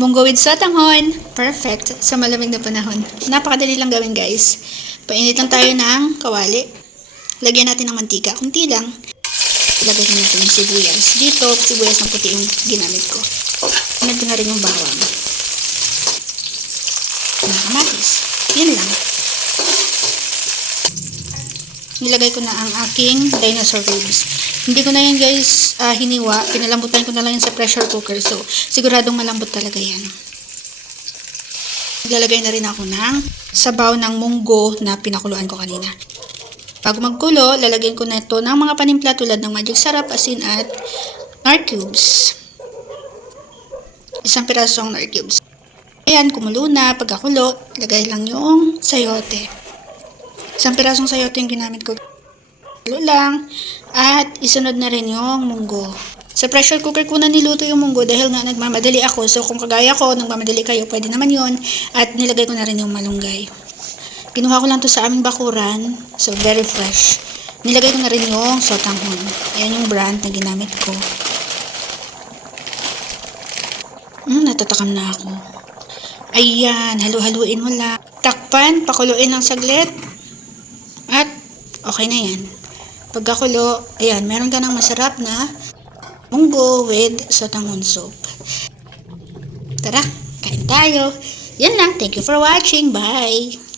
Munggo with sotanghon. Perfect sa malamig na panahon. Napakadali lang gawin, guys. Painit lang tayo ng kawali. Lagyan natin ng mantika. Kunti lang. Ilagay ko natin yung sibuyas. Dito, sibuyas ng puti yung ginamit ko. Nagin na rin yung bawang. Kamatis. Yan lang. Nilagay ko na ang aking dinosaur ribs. Hindi ko na yan, guys, hiniwa. Pinalambutan ko na lang yan sa pressure cooker. So, siguradong malambot talaga yan. Naglalagay na rin ako ng sabaw ng munggo na pinakuluan ko kanina. Bago magkulo, lalagyan ko na ito ng mga panimpla tulad ng magic sarap, asin at nor cubes. Isang pirasong nor cubes. Ayan, kumulo na. Pagkakulo, lagay lang yung sayote. Isang pirasong sayote yung ginamit ko. Kulo lang. At isunod na rin yung munggo. Sa pressure cooker ko na niluto yung munggo dahil nga nagmamadali ako. So kung kagaya ko, nagmamadali kayo, pwede naman yon. At nilagay ko na rin yung malunggay. Kinuha ko lang to sa aming bakuran. So very fresh. Nilagay ko na rin yung sotanghon. Ayan yung brand na ginamit ko. Natatakam na ako. Ayan, halu-haluin mo lang. Takpan, pakuluin ng saglit. At okay na yan. Pagkakulo, ayan, meron ka ng masarap na munggo with sotanghon soup. Tara, kain tayo. Yan lang. Thank you for watching. Bye!